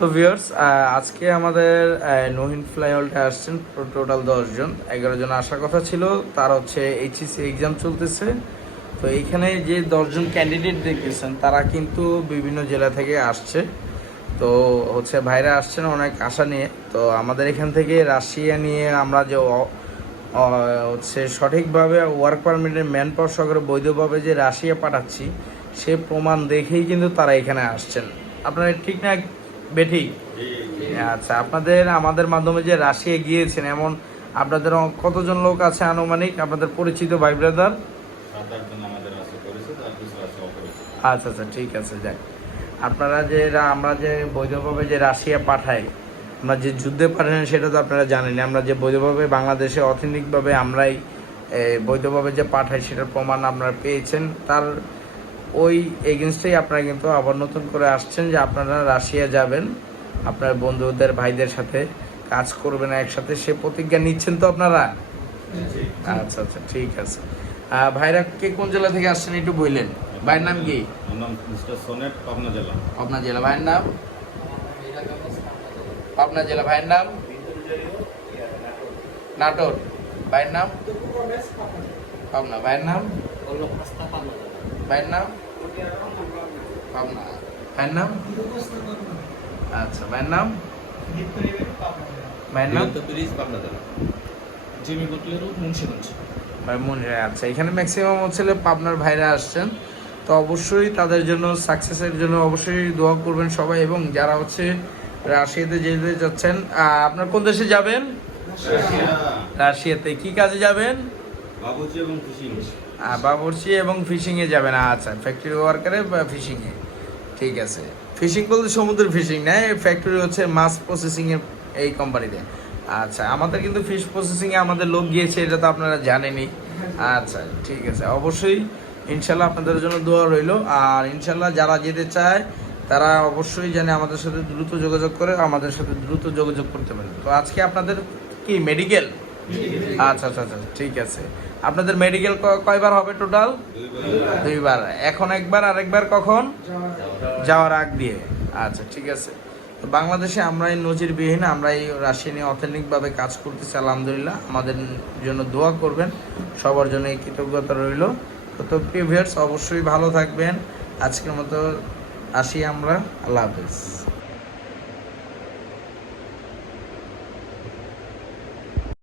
তো ভিউয়ার্স, আজকে আমাদের নহিন ফ্লাইওভারে আসছেন টোটাল 10 জন, 11 জন আসার কথা ছিল। তার হচ্ছে এইচএসসি এক্সাম চলতেছে। তো এইখানে যে 10 জন ক্যান্ডিডেট দেখতেছেন তারা কিন্তু বিভিন্ন জেলা থেকে আসছে। তো হচ্ছে ভাইরা আসছেন অনেক আশা নিয়ে। তো আমাদের এখান থেকে রাশিয়া নিয়ে আমরা যে হচ্ছে সঠিকভাবে ওয়ার্ক পারমিটের ম্যান পাওয়ার সহকারে বৈধভাবে যে রাশিয়া পাঠাচ্ছি সে প্রমাণ দেখেই কিন্তু তারা এখানে আসছেন। আপনারা ঠিক না বেঠিক? আচ্ছা, আপনাদের আমাদের মাধ্যমে যে রাশিয়া গিয়েছেন এমন আপনাদের কতজন লোক আছে আনুমানিক, আপনাদের পরিচিত ভাই ব্রাদার? আচ্ছা আচ্ছা, ঠিক আছে। যাক, আপনারা যে আমরা যে বৈধভাবে যে রাশিয়া পাঠাই, আমরা যে যুদ্ধে পাঠাই সেটা তো আপনারা জানেন। আমরা যে বৈধভাবে বাংলাদেশে অথেন্টিকভাবে আমরাই বৈধভাবে যে পাঠাই সেটার প্রমাণ আপনারা পেয়েছেন। তার ওই এগেনস্টেই আপনারা কিন্তু আবার নতুন করে আসছেন যে আপনারা রাশিয়া যাবেন, আপনার বন্ধুদের ভাইদের সাথে কাজ করবেন একসাথে, সে প্রতিজ্ঞা নিচ্ছেন তো আপনারা? আচ্ছা আচ্ছা, ঠিক আছে। ভাইরা কে কোন জেলা থেকে আসছেন একটু বললেন? ভাইয়ের নাম কি? পাবনা জেলা। ভাইয়ের নাম? পাবনা জেলা। ভাইয়ের নাম? নাটোর। ভাইয়ের নাম? পাবনা। ভাইয়ের নাম? ভাইয়ের নাম? পাবনা। ভাইয়ের নাম? আচ্ছা, ভাইয়ের নাম? ভাইয়ের নাম? আচ্ছা, এখানে ম্যাক্সিমাম হচ্ছে পাবনার ভাইরা আসছেন। তো অবশ্যই তাদের জন্য সাকসেসের জন্য অবশ্যই দোয়া করবেন সবাই। এবং যারা হচ্ছে রাশিয়াতে যেতে যাচ্ছেন, আপনার কোন দেশে যাবেন? রাশিয়াতে কি কাজে যাবেন? বাবুর্চি এবং ফিশিংয়ে যাবেন। আচ্ছা, ফ্যাক্টরি ওয়ার্কারে বা ফিশিংয়ে। ঠিক আছে। ফিশিং বলতে সমুদ্রের ফিশিং নয়, ফ্যাক্টরি হচ্ছে মাছ প্রসেসিংয়ের এই কোম্পানিতে। আচ্ছা, আমাদের কিন্তু ফিশ প্রসেসিংয়ে আমাদের লোক গিয়েছে, এটা তো আপনারা জানেনই। আচ্ছা, ঠিক আছে। অবশ্যই ইনশাল্লাহ আপনাদের জন্য দোয়া রইল। আর ইনশাল্লাহ যারা যেতে চায় তারা অবশ্যই জানে আমাদের সাথে দ্রুত যোগাযোগ করে, আমাদের সাথে দ্রুত যোগাযোগ করতে পারেন। তো আজকে আপনাদের কি মেডিকেল? আচ্ছা আচ্ছা আচ্ছা, ঠিক আছে। আপনাদের মেডিকেল কয়বার হবে টোটাল? দুইবার। এখন একবার, আরেকবার কখন? যাওয়ার আগ দিয়ে। আচ্ছা, ঠিক আছে। তো বাংলাদেশে আমরাই নজিরবিহীন, আমরাই রাশিয়া নিয়ে অথেন্টিকভাবে কাজ করতেছি আলহামদুলিল্লাহ। আমাদের জন্য দোয়া করবেন, সবার জন্য এই কৃতজ্ঞতা রইল। তো প্রিয় ভিউয়ার্স, অবশ্যই ভালো থাকবেন। আজকের মতো আসি আমরা। আল্লাহ হাফেজ।